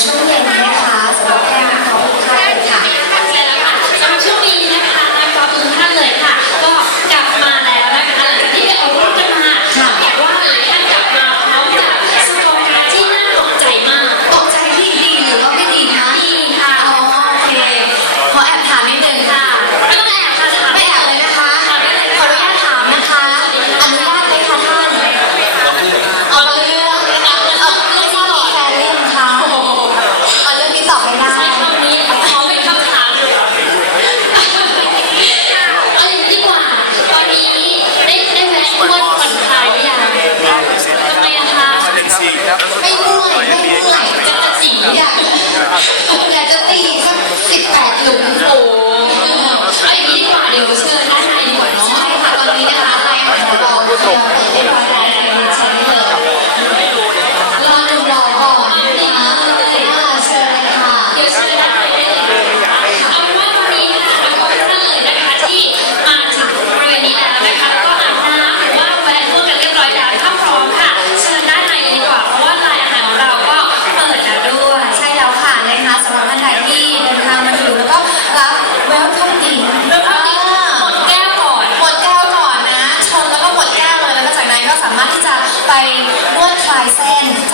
ช่วงเย็นนี้นะคะสำหรับแก้มค่ะ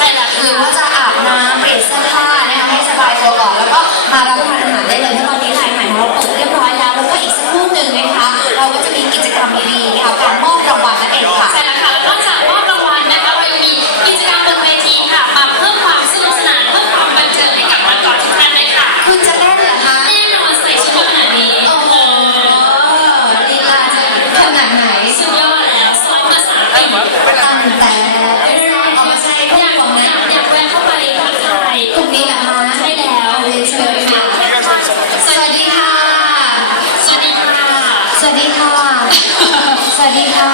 哎你我在 everybody have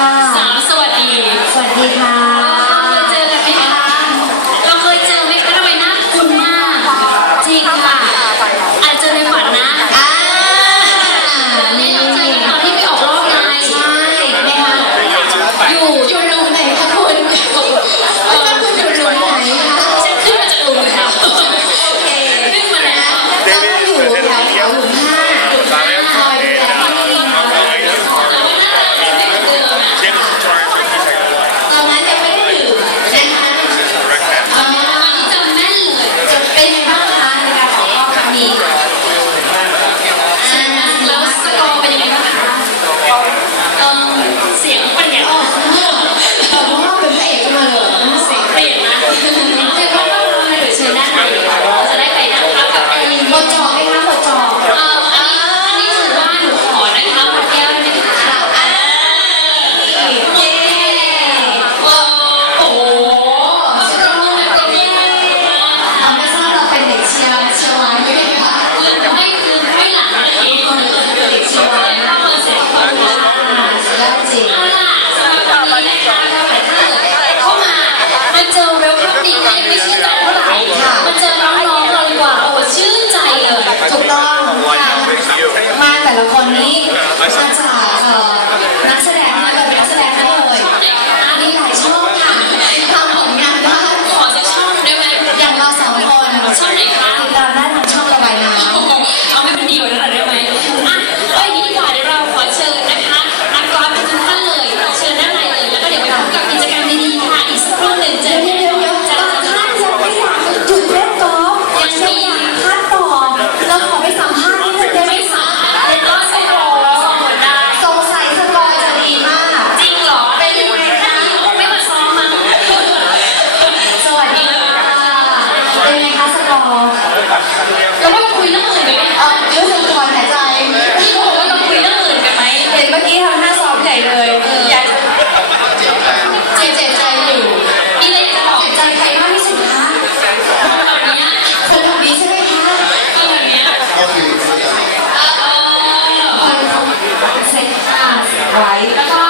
இல்லாமல் แล้วว่าเราคุยเรื่องอื่นกันไหมอารู้สึกถอนหายใจ พี่ก็บอกว่าเราคุยเรื่องอื่นกันไหมเห็นเมื่อกี้ทำหน้าซ้อมใหญ่เลยอยากเจ็บเจ็บใจอยู่มีอะไรจะบอกเจ็บใจใครบ้างที่สุดคะคนแบบนี้คนแบบนี้ใช่ไหมคะคนแบบนี้ยก็คือเอ่อผ่อนเสร็จอะไว้แล้วก็